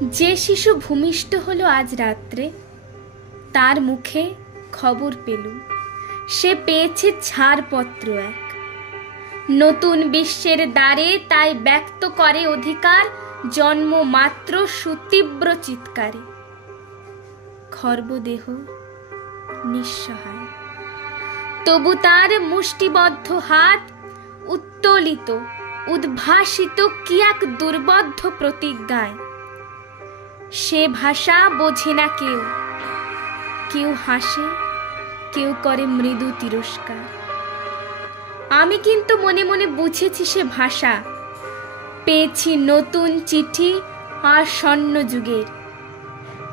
যে শিশু ভূমিষ্ঠ হলো আজ রাত্রে, তার মুখে খবর পেলুম সে পেয়েছে ছাড়পত্র এক। নতুন বিশ্বের দ্বারে তাই ব্যক্ত করে অধিকার জন্ম মাত্র সুতীব্র চিৎকারে। খর্বদেহ নিঃসহায়, তবু তার মুষ্টিবদ্ধ হাত উত্তোলিত উদ্ভাসিত কি এক দুর্বদ্ধ প্রতিজ্ঞায়। সে ভাষা বোঝে না কেউ, কেউ হাসে, কেউ করে মৃদু তিরস্কার। আমি কিন্তু মনে মনে বুঝেছি সে ভাষা। পেয়েছি নতুন চিঠি আর স্বর্ণ যুগের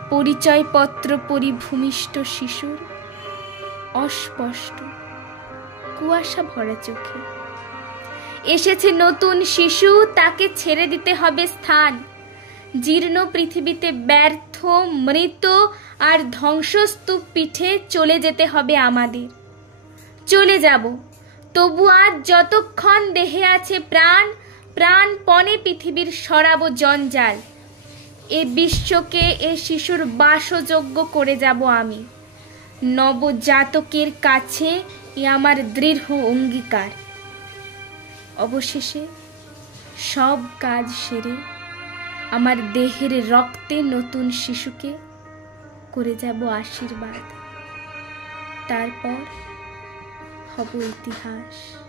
পরিচয়পত্র পরিভূমিষ্ঠ শিশুর অস্পষ্ট কুয়াশা ভরা চোখে। এসেছে নতুন শিশু, তাকে ছেড়ে দিতে হবে স্থান। জীর্ণ পৃথিবীতে ব্যর্থ মৃত আর ধ্বংসস্তূপ পিঠে চলে যেতে হবে আমাদের। চলে যাব, তবু আজ যতক্ষণ দেহে আছে প্রাণ, প্রাণপণে পৃথিবীর সরাবো জঞ্জাল। এ বিশ্বকে এ শিশুর বাসযোগ্য করে যাব আমি। নবজাতকের কাছে এ আমার দৃঢ় অঙ্গীকার। অবশেষে সব কাজ সেরে আমার দেহের রক্তে নতুন শিশুকে করে যাব আশীর্বাদ। তারপর হব ইতিহাস।